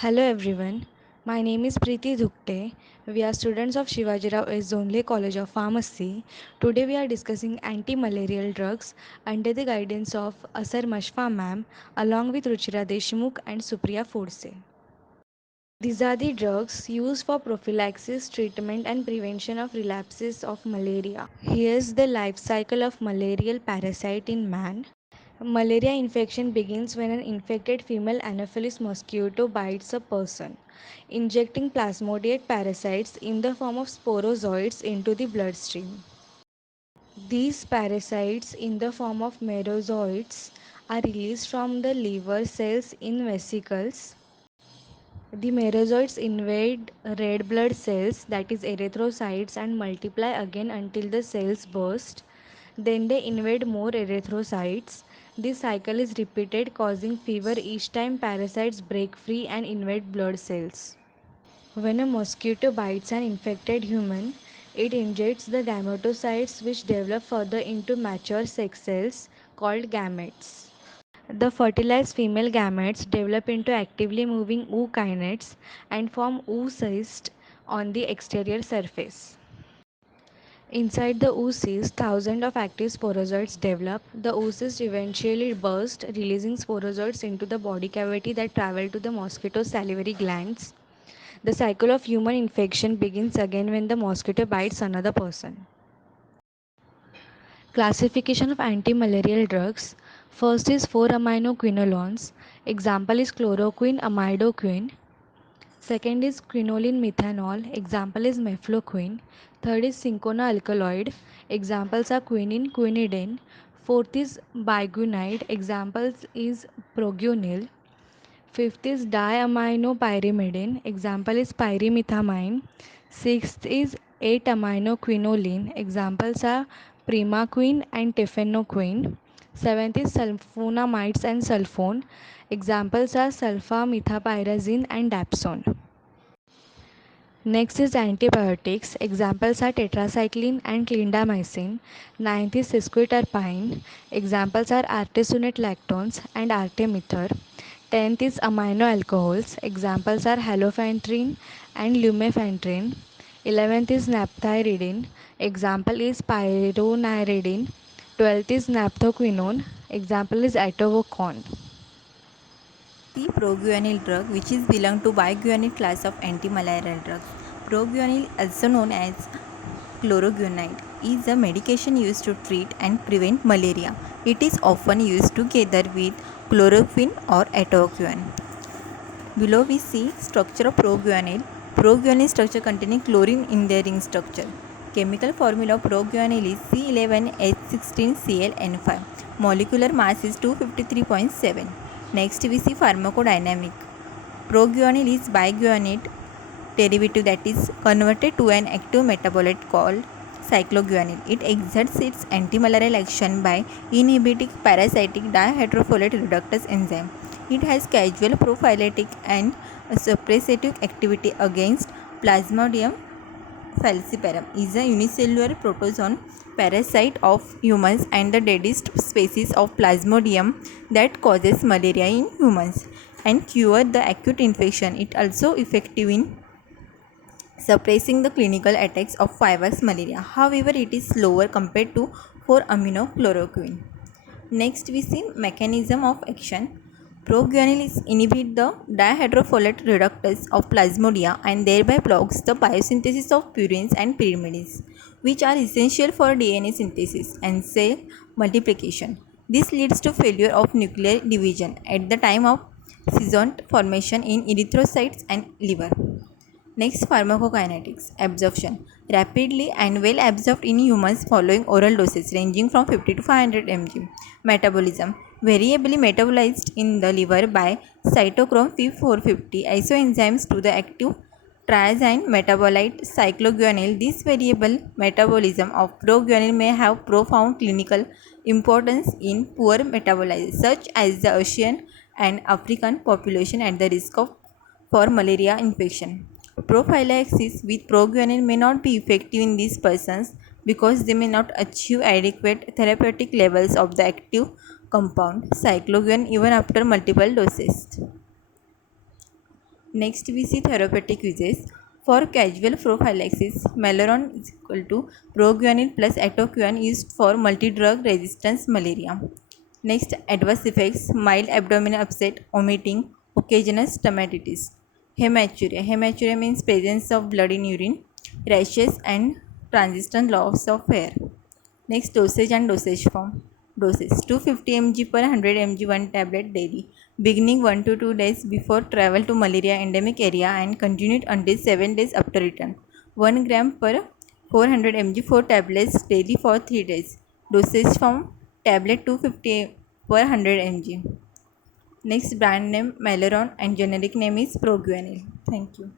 Hello everyone, my name is Preeti Dhukte. We are students of Shivajirao S. Zonle College of Pharmacy. Today we are discussing anti-malarial drugs under the guidance of Asar Mashfa ma'am along with Ruchira Deshmukh and Supriya Forse. These are the drugs used for prophylaxis, treatment and prevention of relapses of malaria. Here's the life cycle of malarial parasite in man. Malaria infection begins when an infected female Anopheles mosquito bites a person, injecting plasmodiate parasites in the form of sporozoites into the bloodstream. These parasites, in the form of merozoites, are released from the liver cells in vesicles. The merozoites invade red blood cells, that is erythrocytes, and multiply again until the cells burst. Then they invade more erythrocytes. This cycle is repeated, causing fever each time parasites break free and invade blood cells. When a mosquito bites an infected human, it injects the gametocytes which develop further into mature sex cells called gametes. The fertilized female gametes develop into actively moving ookinetes and form oocysts on the exterior surface. Inside the oocyst, thousands of active sporozoites develop. The oocyst eventually burst, releasing sporozoites into the body cavity that travel to the mosquito's salivary glands. The cycle of human infection begins again when the mosquito bites another person. Classification of anti-malarial drugs. First is 4-aminoquinolones. Example is chloroquine, amidoquine. Second is quinoline methanol. Example is mefloquine. Third is cinchona alkaloid. Examples are quinine, quinidine. Fourth is biguanide. Examples is proguanil. Fifth is diaminopyrimidine. Example is pyrimethamine. Sixth is 8-aminoquinoline. Examples are primaquine and tefenoquine. Seventh is sulfonamides and sulfone. Examples are sulfamethoxyrazine and dapsone. Next is antibiotics. Examples are tetracycline and clindamycin. Ninth is sesquiterpine. Examples are artesunate lactones and artemether. Tenth is amino alcohols. Examples are halofantrine and lumefantrine. 11th is naphthyridine. Example is pyronidine. 12th is naphthoquinone. Example is atovaquone. The proguanil drug, which is belong to biguanil class of antimalarial drugs. Proguanil, also known as chloroguanide, is a medication used to treat and prevent malaria. It is often used together with chloroquine or atovaquone. Below we see structure of proguanil. Proguanil structure containing chlorine in their ring structure. Chemical formula of proguanil is C11H16Cln5. Molecular mass is 253.7. Next we see pharmacodynamic. Proguanil is biguanate derivative that is converted to an active metabolite called cycloguanil. It exerts its antimalarial action by inhibiting parasitic dihydrofolate reductase enzyme. It has casual prophylactic and suppressive activity against Plasmodium falciparum. Is a unicellular protozoan parasite of humans and the deadest species of Plasmodium that causes malaria in humans and cure the acute infection. It also effective in suppressing the clinical attacks of virus malaria. However, it is slower compared to 4-aminochloroquine. Next, we see mechanism of action. Proguanil inhibits the dihydrofolate reductase of Plasmodia and thereby blocks the biosynthesis of purines and pyrimides, which are essential for DNA synthesis and cell multiplication. This leads to failure of nuclear division at the time of scission formation in erythrocytes and liver. Next, pharmacokinetics. Absorption. Rapidly and well absorbed in humans following oral doses ranging from 50 to 500 mg. Metabolism. Variably metabolized in the liver by cytochrome P450 isoenzymes to the active triazine metabolite cycloguanil. This variable metabolism of proguanil may have profound clinical importance in poor metabolizers such as the Asian and African population at the risk of for malaria infection. Prophylaxis with proguanil may not be effective in these persons because they may not achieve adequate therapeutic levels of the active compound cycloguanil even after multiple doses. Next we see therapeutic uses. For casual prophylaxis, Maleron is equal to proguanil plus atoquine used for multi-drug resistance malaria. Next, adverse effects: mild abdominal upset, vomiting, occasional stomatitis. Hematuria. Hematuria means presence of blood in urine, rashes and transient loss of hair. Next, dosage and dosage form. Doses: 250 mg per 100 mg 1 tablet daily, beginning 1 to 2 days before travel to malaria endemic area and continued until 7 days after return. 1 gram per 400 mg 4 tablets daily for 3 days. Dosage form: tablet 250 per 100 mg. Next, brand name Maleron and generic name is Proguanil. Thank you.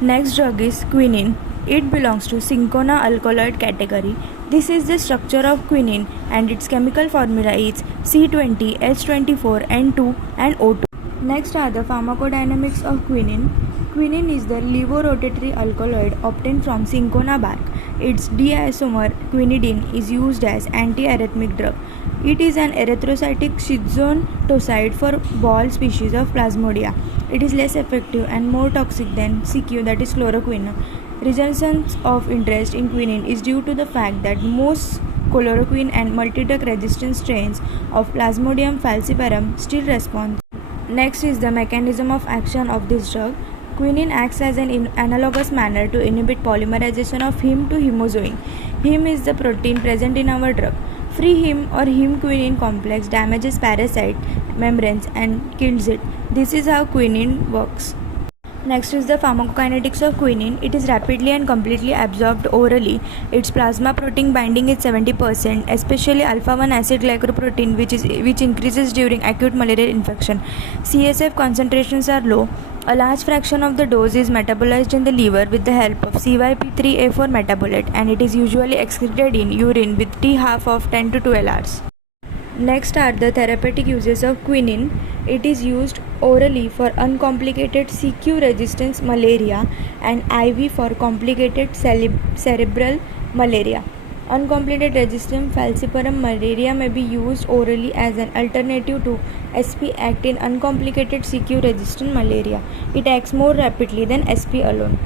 Next drug is quinine. It belongs to cinchona alkaloid category. This is the structure of quinine and its chemical formula is C20, H24, N2 and O2. Next are the pharmacodynamics of quinine. Quinine is the levorotatory alkaloid obtained from cinchona bark. Its diisomer quinidine is used as antiarrhythmic drug. It is an erythrocytic schizontoside for ball species of Plasmodia. It is less effective and more toxic than CQ, that is chloroquine. Resurgence of interest in quinine is due to the fact that most chloroquine and multidrug resistant strains of Plasmodium falciparum still respond. Next is the mechanism of action of this drug. Quinine acts as an analogous manner to inhibit polymerization of heme to hemozoin. Heme is the protein present in our drug. Free heme or heme-quinine complex damages parasite membranes and kills it. This is how quinine works. Next is the pharmacokinetics of quinine. It is rapidly and completely absorbed orally. Its plasma protein binding is 70%, especially alpha-1 acid glycoprotein, which increases during acute malarial infection. CSF concentrations are low. A large fraction of the dose is metabolized in the liver with the help of CYP3A4 metabolite, and it is usually excreted in urine with t-half of 10 to 12 hours. Next are the therapeutic uses of quinine. It is used orally for uncomplicated CQ resistance malaria and IV for complicated cerebral malaria. Uncomplicated resistant falciparum malaria may be used orally as an alternative to SP Act in uncomplicated CQ resistant malaria. It acts more rapidly than SP alone.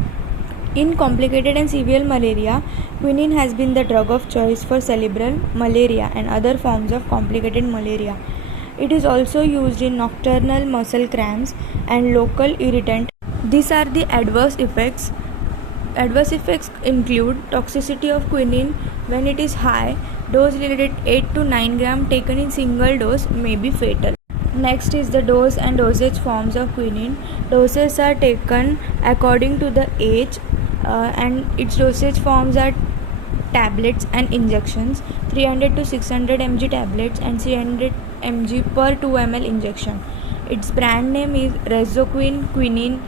In complicated and severe malaria, quinine has been the drug of choice for cerebral malaria and other forms of complicated malaria. It is also used in nocturnal muscle cramps and local irritant. These are the adverse effects. Adverse effects include toxicity of quinine when it is high. Dose related 8 to 9 gram taken in single dose may be fatal. Next is the dose and dosage forms of quinine. Doses are taken according to the age and its dosage forms are tablets and injections, 300 to 600 mg tablets and 300 mg per 2 ml injection. Its brand name is Rezoquin quinine.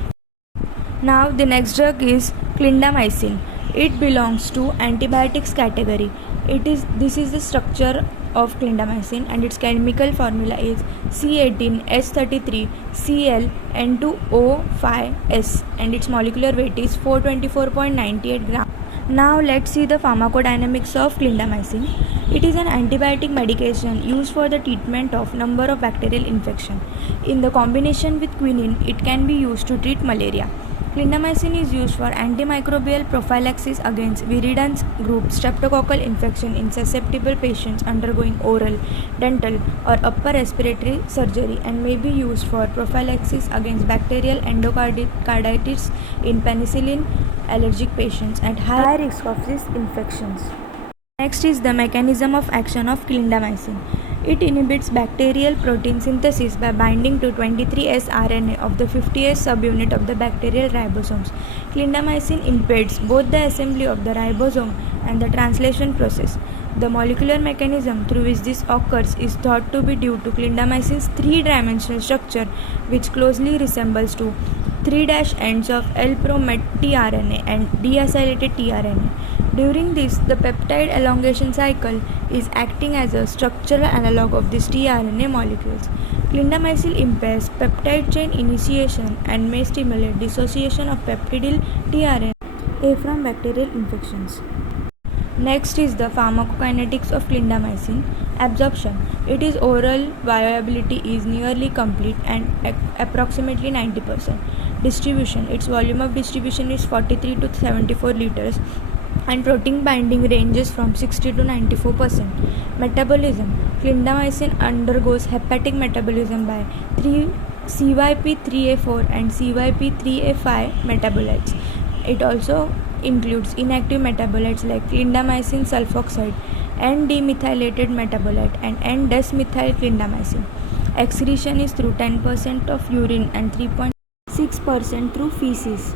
Now the next drug is clindamycin. It belongs to antibiotics category. This is the structure of clindamycin and its chemical formula is C18H33Cl N2O5S and its molecular weight is 424.98 grams. Now let's see the pharmacodynamics of clindamycin. It is an antibiotic medication used for the treatment of number of bacterial infection. In the combination with quinine, it can be used to treat malaria. Clindamycin is used for antimicrobial prophylaxis against viridans group streptococcal infection in susceptible patients undergoing oral, dental, or upper respiratory surgery and may be used for prophylaxis against bacterial endocarditis in penicillin allergic patients at high risk of these infections. Next is the mechanism of action of clindamycin. It inhibits bacterial protein synthesis by binding to 23S RNA of the 50S subunit of the bacterial ribosomes. Clindamycin impedes both the assembly of the ribosome and the translation process. The molecular mechanism through which this occurs is thought to be due to clindamycin's three-dimensional structure, which closely resembles to 3' ends of L-promet tRNA and deacylated tRNA. During this, the peptide elongation cycle is acting as a structural analog of these tRNA molecules. Clindamycin impairs peptide chain initiation and may stimulate dissociation of peptidyl tRNA from bacterial infections. Next is the pharmacokinetics of clindamycin. Absorption. It is oral, bioavailability is nearly complete and approximately 90%. Distribution. Its volume of distribution is 43 to 74 liters and protein binding ranges from 60 to 94%. Metabolism. Clindamycin undergoes hepatic metabolism by 3 CYP3A4 and CYP3A5 metabolites. It also includes inactive metabolites like clindamycin sulfoxide, N-demethylated metabolite, and N-desmethylclindamycin. Excretion is through 10% of urine and 3.6% through feces.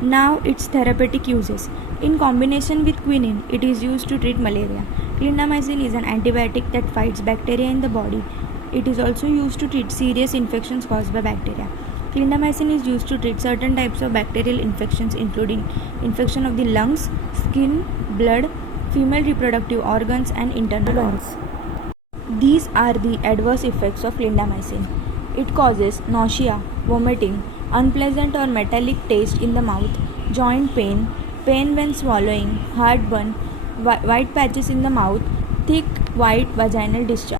Now its therapeutic uses. In combination with quinine, it is used to treat malaria. Clindamycin is an antibiotic that fights bacteria in the body. It is also used to treat serious infections caused by bacteria. Clindamycin is used to treat certain types of bacterial infections including infection of the lungs, skin, blood, female reproductive organs and internal organs. These are the adverse effects of clindamycin. It causes nausea, vomiting, unpleasant or metallic taste in the mouth, joint pain, pain when swallowing, heartburn, white patches in the mouth, thick white vaginal discharge.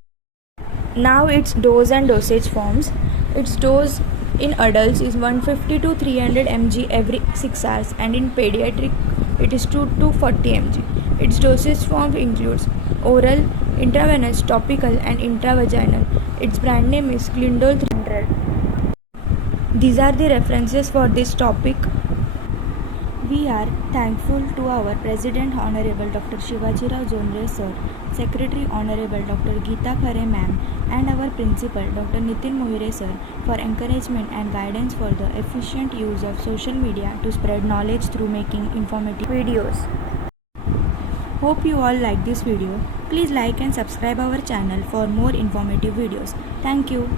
Now its dose and dosage forms. Its dose in adults is 150 to 300 mg every 6 hours and in pediatric it is 2 to 40 mg. Its dosage form includes oral, intravenous, topical and intravaginal. Its brand name is Clindol 300. These are the references for this topic. We are thankful to our President Honorable Dr. Shivaji Rao Zonre Sir, Secretary Honorable Dr. Geeta Khare Ma'am and our Principal Dr. Nitin Mohire Sir for encouragement and guidance for the efficient use of social media to spread knowledge through making informative videos. Hope you all like this video. Please like and subscribe our channel for more informative videos. Thank you.